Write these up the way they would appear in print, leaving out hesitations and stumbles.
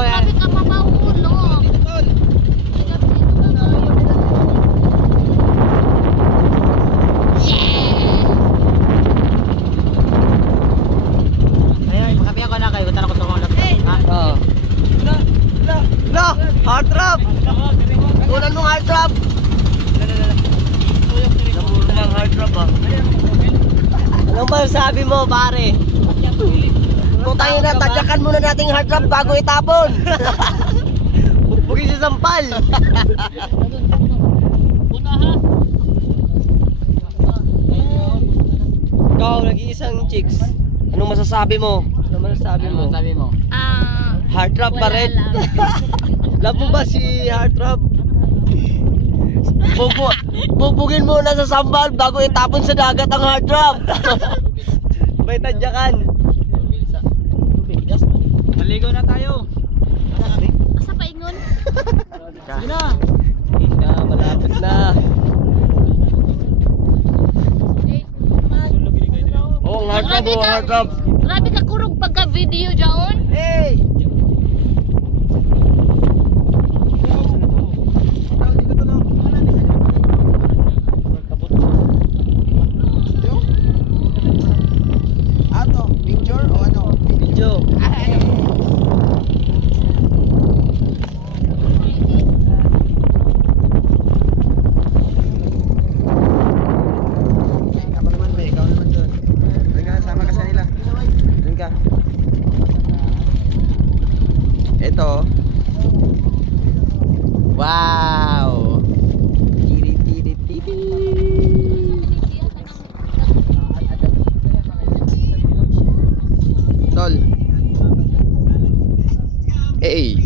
ko yan. Grabe ka mapahulo. Ayun, makapiyan ko na kayo. Gutan ako sa mga laptop. Oo. No! Hard trap! Ulan mong hard trap! Namuro ng hard trap ah. Anong ba sabi mo pare? Kung tayo na, tadyakan muna nating hard trap bago itapon. Bukbugin sa sampal. Ikaw, nag-iisang chicks. Anong masasabi mo? Anong masasabi mo? Anong masasabi mo? Hard trap pa rin. Love mo ba si hard trap? Bubugin muna sa sambal bago itapon sa dagat ang hard trap. May tadyakan. Maligo na tayo. Asa pa ingon? Sige na. Malapit na. Oh, hard trap, oh, hard trap. Grabe ka kurog pagka-video dyan. Hey! Ato, picture o ano? Video. Ako naman ba, ikaw naman doon. Doon ka, sama ka sa nila. Doon ka. Ito. Wow! Tiri tiri tiri. Tol. Hey.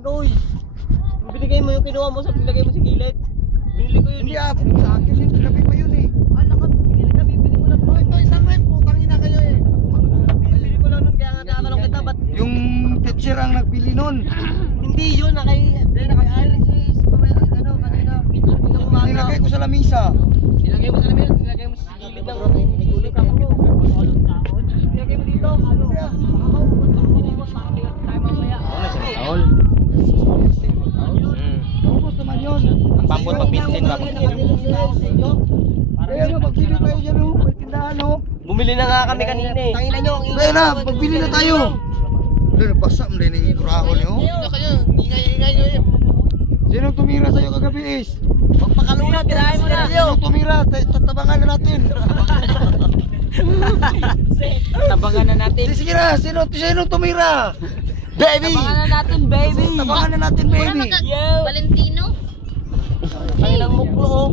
Uy, binigay mo yung kinuha mo sa pinagay mo sa gilid. Binili ko yun. Hindi ah, sa akin yun, kinabi pa yun eh. Ala ka, bibili ko lang. Ito, isang rep, putang ina kayo eh. Bibili ko lang nun, kaya nga nakakalong kita. Ba't Yung teacher ang nagbili nun. hindi yun, naka-iron sis. Ano, kanina. Pinang umaga. Nilagay ko sa lamisa. Nilagay mo sa lamin, nilagay mo sa gilid ng nagulip ako. Nilagay mo dito. Ano? Taol. Ubus naman yun. Ang pambot pag-pinsin ba? Kaya nga, magbili tayo dyan oh. May tindahan oh. Bumili na nga kami kanina eh. Tangina nyo, ang Kaya na, magbili na tayo. Wala, nabasa mo din yung kurahon niyo. ingay nyo yun. Sinong tumira sa'yo kagabi is? Pagpakalunat, tirahin mo na. Sinong tumira? Tatabangan na natin. Tabangan na natin. Sige na, sinong tumira? Baby! Tabangan na natin, baby. Tabangan na natin, baby. Valentino. Ay lang muklo oh.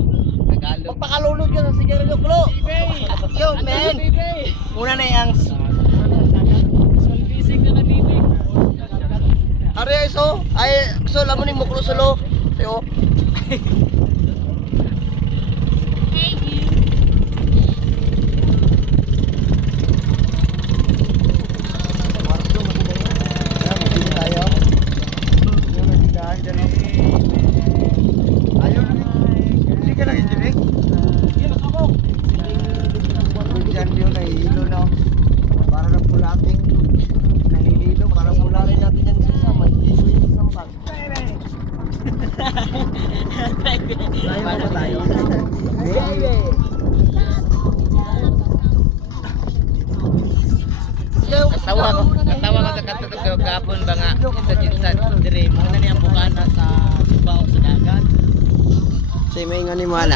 Magpakalunod ka sa sigarilyo, klo. Yo, man. Una na yung Ari ay so, lamo ni muklo solo. Yo. Natawa ko sa katutog gapon ba nga sa jinsan dire mo na niyang bukana sa subaw sa dagat. Say may nga ni mala.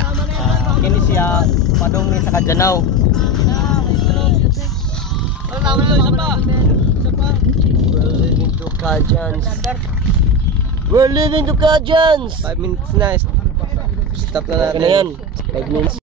Kini siya padong ni sa Kajanaw. We're living to Kajans. We're living to Kajans. 5 minutes na. Stop na Okay natin. na yan. 5 minutes.